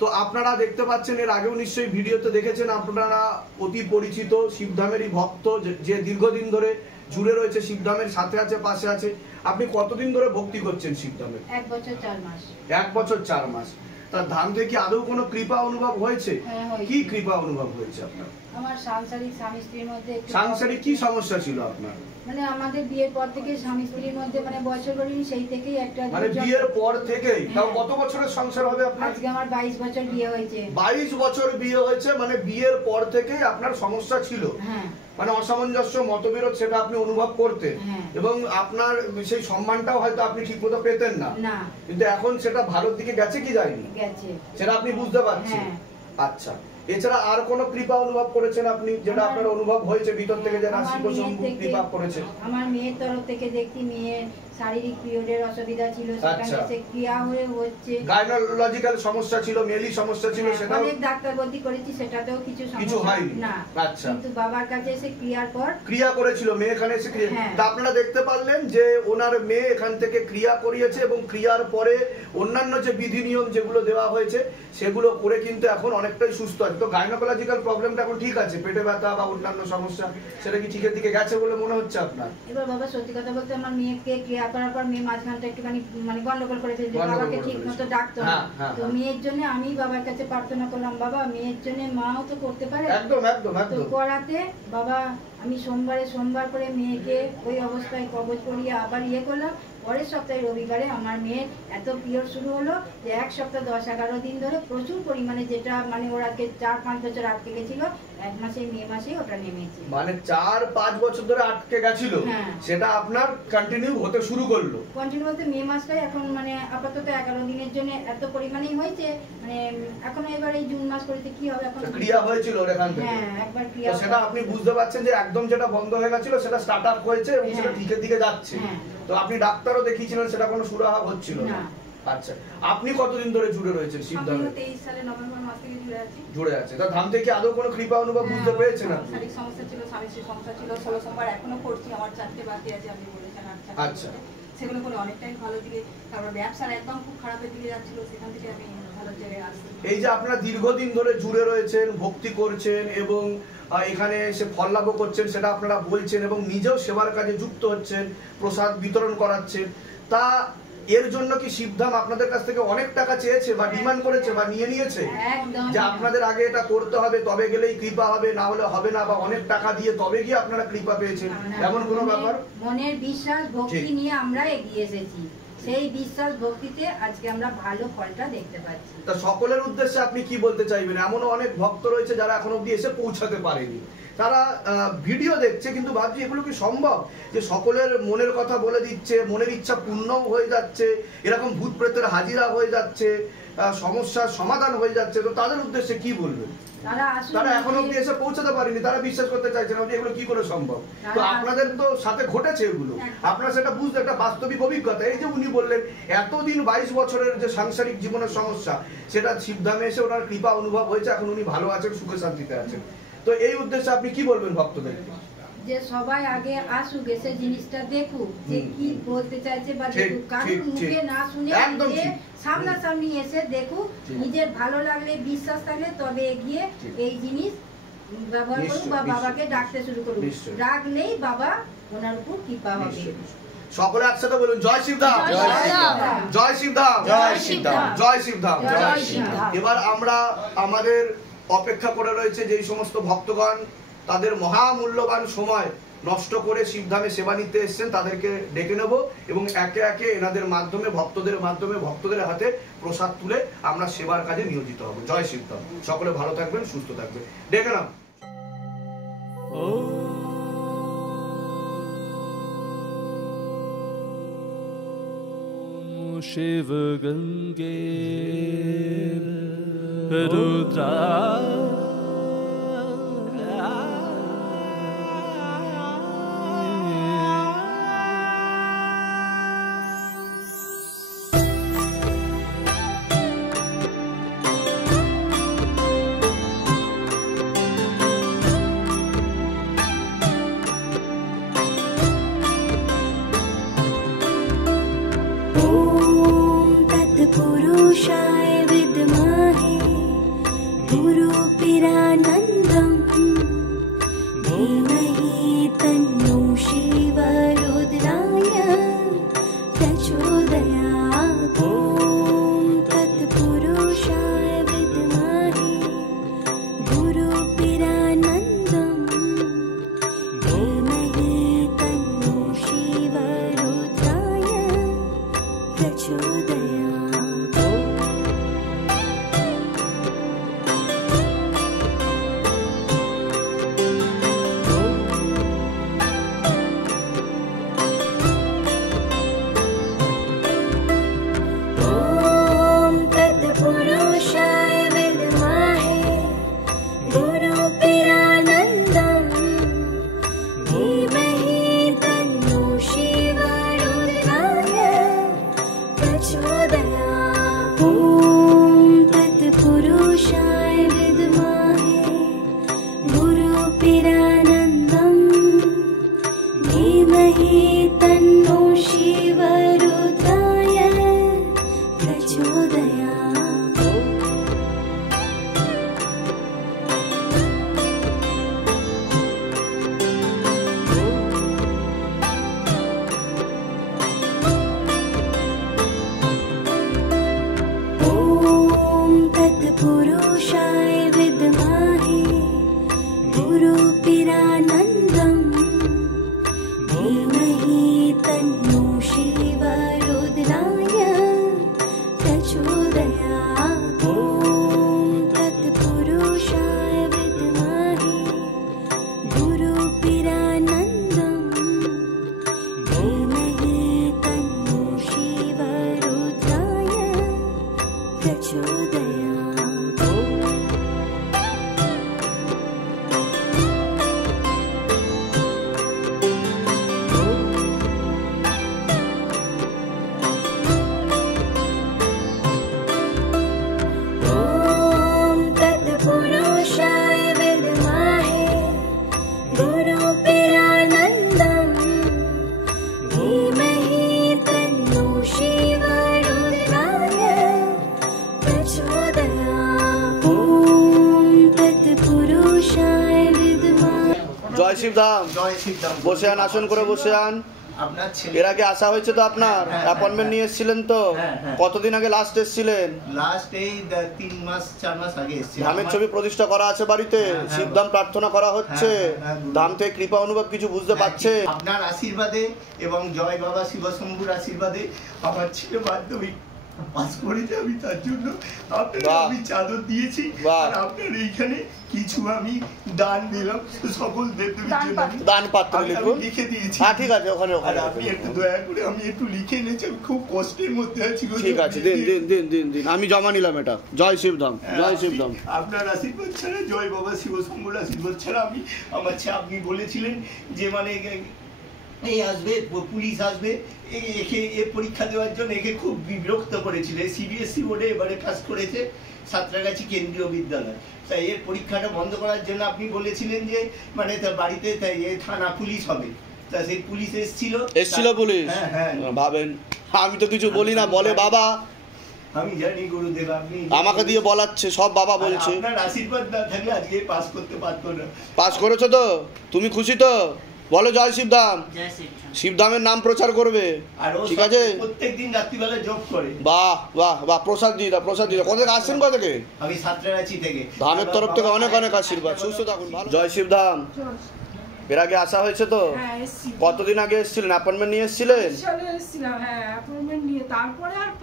তো আপনারা দেখতে পাচ্ছেন, এর আগেও নিশ্চয়ই ভিডিওতে দেখেছেন, আপনারা অতি পরিচিত শিবধামেরই ভক্ত, যে দীর্ঘদিন ধরে জুড়ে রয়েছে শিবধামের সাথে আছে, পাশে আছে। আপনি কতদিন ধরে ভক্তি করছেন শিবধামে? 1 বছর 4 মাস। 1 বছর 4 মাস। তার ধাম থেকে আদৌ কোনো কৃপা অনুভব হয়েছে? কি কৃপা অনুভব হয়েছে আপনার? আমার সাংসারিক স্বামী স্ত্রীর মধ্যে সাংসারিক কি সমস্যা ছিল আপনার? মানে আমাদের বিয়ের পর থেকে স্বামী স্ত্রীর মধ্যে মানে বছর গড়িনি, সেই থেকেই একটা মানে বিয়ের পর থেকেই। তাও কত বছরের সংসার হবে আপনার? আজকে আমার 22 বছর বিয়ে হয়েছে। 22 বছর বিয়ে হয়েছে, মানে বিয়ের পর থেকেই আপনার সমস্যা ছিল। মানে অসামঞ্জস্য, মতবিরোধ, সেটা আপনি অনুভব করতেন, এবং আপনার সেই সম্মানটাও হয়তো আপনি ঠিকমতো পেতেন না। কিন্তু এখন সেটা ভালোর দিকে গেছে কি যায়নি? গেছে, সেটা আপনি বুঝতে পারছেন। আচ্ছা, এছাড়া আর কোন কৃপা অনুভব করেছেন আপনি, যেটা আপনার অনুভব হয়েছে ভিতর থেকে, যে শিব শম্ভু কৃপা করেছে? আমার মেয়ের তরফ থেকে দেখছি মেয়ের শারীরিক পিরিয়ডের অসুবিধা ছিল, সেখানে সে ক্রিয়া হয়ে হচ্ছে। গাইনোলজিক্যাল সমস্যা ছিল, মেলি সমস্যা ছিল, সেটা অনেক ডাক্তার ভর্তি করেছি, সেটাতেও কিছু হয়নি না। আচ্ছা, কিন্তু বাবার কাছে এসে ক্রিয়ার পর ক্রিয়া করেছিল মেয়ে, এখানে এসে ক্রিয়া। তা আপনারা দেখতে পারলেন যে ওনার মেয়ে এখান থেকে ক্রিয়া করিয়েছে, এবং ক্রিয়ার পরে অন্যান্য যে বিধি নিয়ম যেগুলো দেওয়া হয়েছে সেগুলো করে কিন্তু এখন অনেকটাই সুস্থ আছে। তো গাইনোকোলজিক্যাল প্রবলেমটা এখন ঠিক আছে, পেটে ব্যথা বা অন্যান্য সমস্যা, সেটা কি ঠিকের দিকে গেছে বলে মনে হচ্ছে আপনার? এবার বাবা সত্যি কথা বলতে, আমার মেয়েকে ক্রিয়া করার পর মেয়ে মাঝখানটা একটুখানি মানে গন্ডগোল করেছে, যে বাবাকে ঠিক মতো ডাকতো না। তো মেয়ের জন্য আমি বাবার কাছে প্রার্থনা করলাম, বাবা মেয়ের জন্য মাও তো করতে পারে। একদম একদম তো করাতে বাবা আমি সোমবার করে মেয়েকে ওই অবস্থায় কবজ করিয়ে আবার করলাম। পরের সপ্তাহে রবিবারে আমার মেয়ের এত পিরিয়ড শুরু হলো যে 1 সপ্তাহ 10-11 দিন ধরে প্রচুর পরিমাণে, যেটা মানে ওর আজকে 4-5 বছর আটকে গেছিল, 1 মাসে মে মাসে ওটা নেমেছে। মানে 4-5 বছর ধরে আটকে গেছিল, সেটা আপনার কন্টিনিউ হতে শুরু করলো। কন্টিনিউ বলতে মে মাসটাই এখন মানে আপাতত 11 দিনের জন্য এত পরিমাণেই হয়েছে। মানে এখন এবার এই জুন মাস করেছে, কি হবে এখন? ক্রিয়া হয়েছিল ওর এখান থেকে। একবার ক্রিয়া, সেটা আপনি বুঝতে পারছেন যে একদম যেটা বন্ধ হয়ে গেছিল সেটা স্টার্ট আপ হয়েছে, এবং সেটা ঠিকের দিকে যাচ্ছে। তো আপনি ডাক্তারও দেখিয়েছিলেন, সেটা কোনো সুরাহা হচ্ছিল না। আচ্ছা, আপনি কতদিন ধরে জুড়ে রয়েছেন শিবধামে? আমি 23 সালে নভেম্বর মাস থেকে জুড়ে আছে। তা ধাম থেকে আদৌ কোনো কৃপা অনুভব বুঝতে পেরেছেন আপনি? শারীরিক সমস্যা ছিল, স্বামীর সমস্যা ছিল, 16 সোমবার এখনো করছি, আমার 4টে বাকি আছে আপনি বলেছেন। আচ্ছা, সেগুলো করে অনেকটাই ভালো দিকে, তারপর ব্যবসার একদম খুব খারাপের দিকে যাচ্ছিল, সেখান থেকে আমি ভালো জায়গায় আসছি। এই যে আপনারা দীর্ঘদিন ধরে জুড়ে রয়েছেন, ভক্তি করছেন, এবং এখানে এসে ফল লাভ করছেন, সেটা আপনারা বলছেন, এবং নিজেও সেবার কাজে যুক্ত হচ্ছেন, প্রসাদ বিতরণ করাচ্ছেন, তা এর জন্য কি শিবধাম আপনাদের কাছ থেকে অনেক টাকা চেয়েছে বা ডিমান্ড করেছে বা নিয়ে নিয়েছে, যে আপনাদের আগে এটা করতে হবে, তবে গেলেই কৃপা হবে, না হলে হবে না, বা অনেক টাকা দিয়ে তবে গিয়ে আপনারা কৃপা পেয়েছেন, এমন কোনো ব্যাপার? মনের বিশ্বাস ভক্তি নিয়ে আমরা এগিয়ে এসেছি, সেই বিশ্বাস ভক্তিতে আজকে আমরা ভালো ফলটা দেখতে পাচ্ছি। তা সকলের উদ্দেশ্যে আপনি কি বলতে চাইবেন? এমনও অনেক ভক্ত রয়েছে যারা এখনো অবধি এসে পৌঁছাতে পারেনি, তারা ভিডিও দেখছে, কিন্তু ভাবছি এগুলো কি সম্ভব যে সকলের মনের কথা বলে দিচ্ছে, মনের ইচ্ছা পূর্ণ হয়ে যাচ্ছে, এরকম ভূত প্রেতের হাজিরা হয়ে যাচ্ছে, সমস্যার সমাধান হয়ে যাচ্ছে, তো তাদের উদ্দেশ্যে কি বলবেন? তারা এখন অব্দি এসে পৌঁছাতে পারেনি, তারা বিশ্বাস করতে চাইছে না এগুলো কি করে সম্ভব। তো আপনাদের তো সাথে ঘটেছে এগুলো, আপনারা সেটা বুঝতে, একটা বাস্তবিক অভিজ্ঞতা। এই যে উনি বললেন এতদিন 22 বছরের যে সাংসারিক জীবনের সমস্যা, সেটা শিবধামে এসে ওনার কৃপা অনুভব হয়েছে, এখন উনি ভালো আছেন, সুখে শান্তিতে আছেন। তো এই উদ্দেশ্যে আপনি কি বলবেন ভক্তদেরকে? যে সবাই আগে আসুক, এসে জিনিসটা দেখুক যে কি বলতে চাইছে, বা দেখুক, কারোর মুখে না শুনে সামনাসামনি এসে দেখুক, নিজের ভালো লাগলে, বিশ্বাস থাকলে তবে এগিয়ে এই জিনিস ব্যবহার করুক, বা বাবাকে ডাকতে শুরু করুক। ডাকলেই বাবা ওনার উপর কৃপা হবে। সকলে একসাথে বলুন, জয় শিবধাম, জয় শিবধাম, জয় শিবধাম, জয় শিবধাম, জয় শিবধাম। এবার আমরা আমাদের অপেক্ষা করে রয়েছে যেই সমস্ত ভক্তগণ তাদের মহামূল্যবান সময় নষ্ট করে শিবধামে সেবা নিতে এসেছেন, তাদেরকে ডেকে নেব, এবং একে একে এনাদের মাধ্যমে, ভক্তদের হাতে প্রসাদ তুলে আমরা সেবার কাজে নিয়োজিত হব। জয় শিবধাম। সকলে ভালো থাকবেন, সুস্থ থাকবেন। ডেকে নাম। शिव गंगे रुद्रा पुरुषाय विद्महे गुरुपिरानन्दं धीमहि तन्नो शिवरुद्राय प्रचोदयात्। ॐ तत्पुरुषाय विद्महे गुरुपिरानन्दं धीमहि तन्नो शिवरुद्राय प्रचोदयात्। ॐ तत्पुरुषाय विद्महे गुरुपिरानन्दं धीमहि तन्नो शिवरुद्राय प्रचोदयात्। ॐ तत्पुरुषाय विद्महे गुरुपिरानन्दं धीमहि तन्नो शिवरुद्राय प्रचोदयात्। ॐ तत्पुरुषाय विद्महे गुरुपिरानन्दं धीमहि तन्नो शिवरुद्राय प्रचोदयात्। ॐ तत्पुरुषाय विद्महे गुरुपिरानन्दं धीमहि तन्नो शिवरुद्राय प्रचोदयात्। ॐ तत्पुरुषाय विद्महे गुरुपिरानन्दं धीमहि तन्नो शिवरुद्राय प्रचोदयात्। ॐ तत्पुरुषाय विद्महे। জয় শিবধাম। জয় শিবধাম। বসে আন, আসন করে বসে আন। আপনার ছেলে এর আগে আসা হয়েছে তো আপনার? হ্যাঁ, অ্যাপয়েন্টমেন্ট নিয়ে এসেছিলেন তো? হ্যাঁ, হ্যাঁ। কতদিন আগে লাস্ট এসেছিলেন? লাস্ট এই 3 মাস 4 মাস আগে এসেছি। ধামের ছবি প্রতিষ্ঠা করা আছে বাড়িতে, হ্যাঁ, হ্যাঁ। শিবধাম প্রার্থনা করা হচ্ছে, হ্যাঁ, হ্যাঁ, হ্যাঁ। ধাম থেকে কৃপা অনুভব কিছু বুঝতে পারছে? আপনার আশীর্বাদে এবং জয় বাবা শিবশম্ভুর আশীর্বাদে আমার ছেলে মাধ্যমিক পাস করেছে। আমি তার জন্য আপনার বাহ। আমি চাদর দিয়েছি বাহ। আর আপনার এইখানে কিছু আমি দান দিলাম সকল দেবদেবীর জন্য। দান পাত্র আমি লিখুন। লিখে দিয়েছি। হ্যাঁ ঠিক আছে, ওখানে আর ওখানে আপনি একটু দয়া করে আমি একটু লিখে এনেছি, আমি খুব কষ্টের মধ্যে আছি গো। ঠিক আছে, দিন দিন দিন দিন দিন, আমি জমা নিলাম এটা। জয় শিবধাম, জয় শিবধাম। আপনার আশীর্বাদ ছাড়া, জয় বাবা শিবশম্ভুর আশীর্বাদ ছাড়া আমি আপনি বলেছিলেন যে মানে এই আসবে পুলিশ আসবে একে এ পরীক্ষা দেওয়ার জন্য, একে খুব বিরক্ত করেছিল। সিবিএসসি বোর্ডে এবারে পাস করেছে সাঁতরাগাছি কেন্দ্রীয় বিদ্যালয়। তাই এর পরীক্ষাটা বন্ধ করার জন্য আপনি বলেছিলেন যে মানে তার বাড়িতে তাই থানা পুলিশ হবে। তা সেই পুলিশ এসছিল পুলিশ? হ্যাঁ হ্যাঁ। ভাবেন আমি তো কিছু বলি না, বলে বাবা। আমি জানি গুরুদেব, আপনি আমাকে দিয়ে বলাচ্ছে, সব বাবা বলছে। আপনার আশীর্বাদ না থাকলে আজকে পাস করতে পারতো না। পাস করেছো তো? তুমি খুশি তো? বলো জয় শিবধাম। শিবধামের নাম প্রচার করবে, আর ও ঠিক আছে? প্রত্যেকদিন রাত্রিবেলা জব করে। বাহ বাহ বাহ, প্রসাদ দিয়ে দাও, প্রসাদ দিয়ে দাও। কোথা থেকে আসছেন, কোথা থেকে? আমি সাঁতরাগাছি থেকে। ধামের তরফ থেকে অনেক অনেক আশীর্বাদ, সুস্থ থাকুন, ভালো। জয় শিবধাম। এর আগে আসা হয়েছে তো? হ্যাঁ, এসেছি। কতদিন আগে এসেছিলেন? অ্যাপয়েন্টমেন্ট নিয়ে এসেছিলেন? চলে এসেছিলাম, হ্যাঁ, অ্যাপয়েন্টমেন্ট নিয়ে।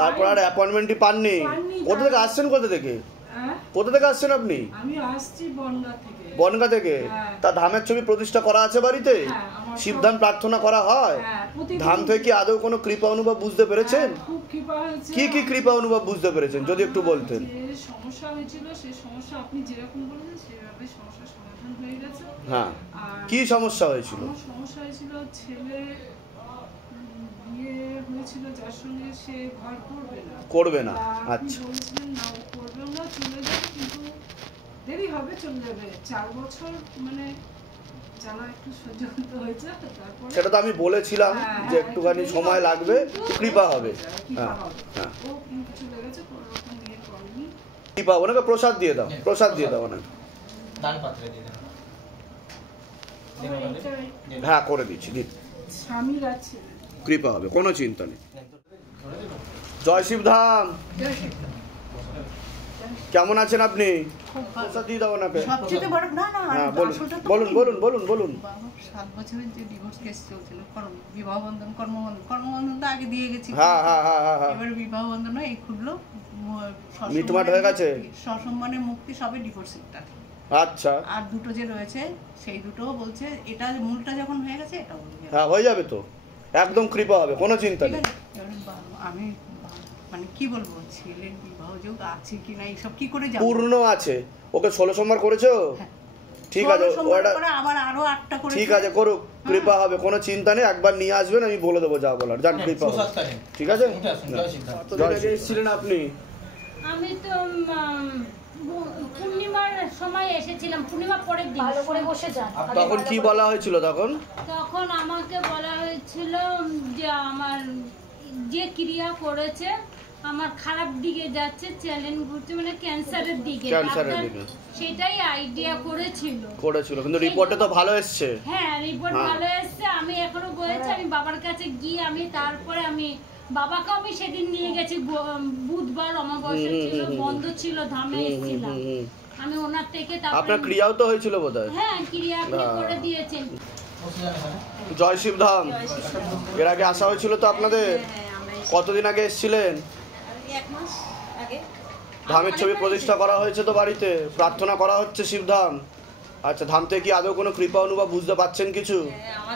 তারপর আর অ্যাপয়েন্টমেন্টই পাননি? পাইনি। কোথা থেকে আসছেন, কোথা থেকে? হ্যাঁ, কোথা থেকে আসছেন আপনি? আমি আসছি বনগা থেকে। বনগা থেকে? হ্যাঁ। তা ধামের ছবি প্রতিষ্ঠা করা আছে বাড়িতে? হ্যাঁ, আমার শিবধাম প্রার্থনা করা হয়? হ্যাঁ, প্রতিদিন। ধাম থেকে কি আদৌ কোনো কৃপা অনুভব বুঝতে পেরেছেন? হ্যাঁ, খুব কৃপা হয়েছে। কি কি কৃপা অনুভব বুঝতে পেরেছেন যদি একটু বলতেন? যে সমস্যা হয়েছিল সেই সমস্যা আপনি যেরকম বলেছেন সেভাবে সমস্যার সমাধান হয়ে গেছে। হ্যাঁ, আর কি সমস্যা হয়েছিল? আমার সমস্যা হয়েছিল ছেলে বিয়ে হয়েছিল যার সঙ্গে, সে ঘর করবে না। করবে না? তা আপনি আচ্ছা। বলেছিলেন না, ও করবেও না, চলে যাবে, কিন্তু দেরি হবে, চলে যাবে। 4 বছর মানে জ্বালা একটু সহ্য করতে হয়েছে। তারপরে সেটা তো আমি বলেছিলাম হ্যাঁ, যে একটুখানি একটু সময় লাগবে, কিন্তু কৃপা হবে। কৃপা হ্যাঁ হবে। হ্যাঁ ও কিন্তু চলে গেছে, কোনো রকম বিয়ে করেনি। কৃপা ওনাকে প্রসাদ দিয়ে দাও, প্রসাদ দিয়ে দাও ওনাকে। দান পাত্রে দিয়ে দেন। হ্যাঁ করে দিচ্ছি, দিন, স্বামীর আছে কৃপা হবে, কোনো চিন্তা নেই। জয় শিবধাম, কেমন আছেন আপনি? প্রসাদ দিয়ে দাও ওনাকে। সবচেয়ে বড় না না হ্যাঁ বলুন বলুন বলুন বলুন বলুন। 7 বছরের যে ডিভোর্স কেস চলছিল, বিবাহ বন্ধন কর্মবন্ধন তো আগে দিয়ে গেছি। হ্যাঁ হ্যাঁ হ্যাঁ হ্যাঁ, এবার বিবাহ বন্ধন এই খুললো, মিটমাট হয়ে গেছে, সসম্মানে মুক্তি, সবে ডিভোর্সটা। আচ্ছা, আর দুটো যে রয়েছে সেই দুটো বলছে এটা মূলটা যখন হয়ে গেছে এটা বলবে। হ্যাঁ হয়ে যাবে তো, একদম কৃপা হবে, কোনো চিন্তা নেই। আমি মানে কি বলবো, ছেলের বিবাহ যোগ আছে কিনা এইসব কি করে জানবো? পূর্ণ আছে, ওকে 16 সোমবার করেছো? ঠিক আছে, ওটা আবার আরো 8টা করে, ঠিক আছে করুক, কৃপা হবে, কোনো চিন্তা নেই। একবার নিয়ে আসবেন, আমি বলে দেবো যা বলার, যান কৃপা হবে, ঠিক আছে? এসেছিলেন আপনি? আমি তো পূর্ণিমার সময় এসেছিলাম, পূর্ণিমার পরের দিন। ভালো করে বসে যান। তখন কি বলা হয়েছিল? তখন আমাকে বলা হয়েছিল যে আমার যে ক্রিয়া করেছে আমার খারাপ দিকে যাচ্ছে, চ্যালেঞ্জ ঘুরছে, মানে ক্যান্সারের দিকে, সেটাই আইডিয়া করেছিল, কিন্তু রিপোর্টে তো ভালো এসছে। হ্যাঁ রিপোর্ট ভালো এসছে। আমি এখনো বলেছি আমি বাবার কাছে গিয়ে আমি তারপরে আমি বাবাকে আমি সেদিন নিয়ে গেছি, বুধবার অমাবস্যা ছিল, বন্ধ ছিল, ধামে এসেছিলাম আমি ওনার থেকে। আপনার ক্রিয়াও তো হয়েছিল বোধহয়? হ্যাঁ ক্রিয়া আপনি করে দিয়েছেন। জয় শিবধাম, এর আগে আসা হয়েছিল তো আপনাদের? কতদিন আগে এসেছিলেন? 1 মাস আগে। ধামের ছবি প্রতিষ্ঠা করা হয়েছে তো বাড়িতে, প্রার্থনা করা হচ্ছে শিবধাম। আচ্ছা, ধাম থেকে কি আদৌ কোনো কৃপা অনুভব বুঝতে পাচ্ছেন কিছু?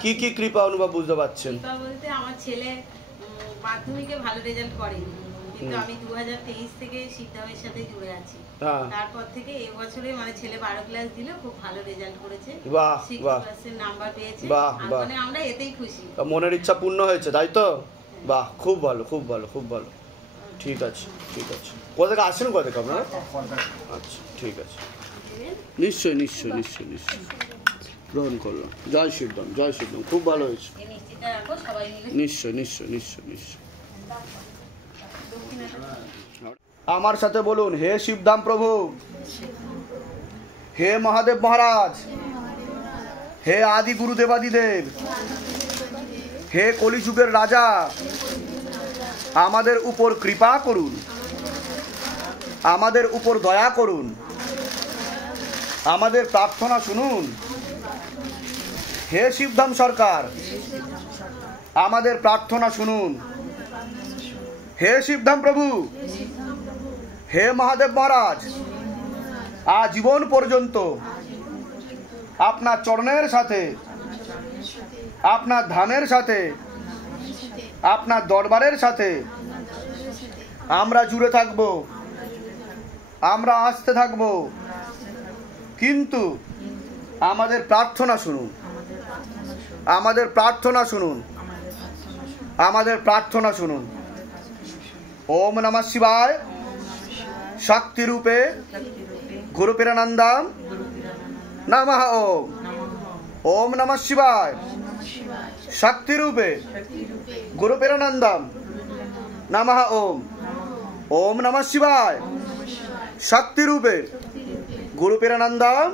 কি কি কৃপা অনুভব বুঝতে পাচ্ছেন? কৃপা বলতে আমার ছেলে মাধ্যমিকে ভালো রেজাল্ট করেনি, কিন্তু আমি 2023 থেকে শিবধামের সাথে জুড়ে আছি। তারপর থেকে এই বছরে মানে ছেলে 12 ক্লাস দিলে খুব ভালো রেজাল্ট করেছে, 60% নাম্বার পেয়েছে, মানে আমরা এতেই খুশি। মনের ইচ্ছা পূর্ণ হয়েছে, তাই তো? বাহ, খুব ভালো খুব ভালো খুব ভালো। ঠিক আছে ঠিক আছে। কোথা থেকে আসেন, কোথা থেকে আপনারা? আচ্ছা ঠিক আছে, নিশ্চয়ই নিশ্চয়ই নিশ্চয়ই নিশ্চয়ই গ্রহণ করলাম। জয় শিবধাম, জয় শিবধাম, খুব ভালো হয়েছে। নিশ্চয় নিশ্চয় নিশ্চয় নিশ্চয়। আমার সাথে বলুন, হে শিবধাম প্রভু, হে মহাদেব মহারাজ, হে আদি গুরুদেবাদিদেব, হে কলিযুগের রাজা, আমাদের উপর কৃপা করুন, আমাদের উপর দয়া করুন, আমাদের প্রার্থনা শুনুন। হে শিবধাম সরকার, আমাদের প্রার্থনা শুনুন। হে শিবধাম প্রভু, হে মহাদেব মহারাজ, আজীবন পর্যন্ত আপনার চরণের সাথে, আপনার ধামের সাথে, আপনার দরবারের সাথে আমরা জুড়ে থাকব, আমরা আসতে থাকব, কিন্তু আমাদের প্রার্থনা শুনুন, আমাদের প্রার্থনা শুনুন, আমাদের প্রার্থনা শুনুন। ওম নমঃ শিবায়, শক্তি রূপে গুরুপিরানন্দম নমঃ ওম। ওম নমঃ শিবায়, শক্তি রূপে গুরুপিরানন্দম নমঃ ওম। ওম নমঃ শিবায়, শক্তি রূপে গুরুপিরানন্দম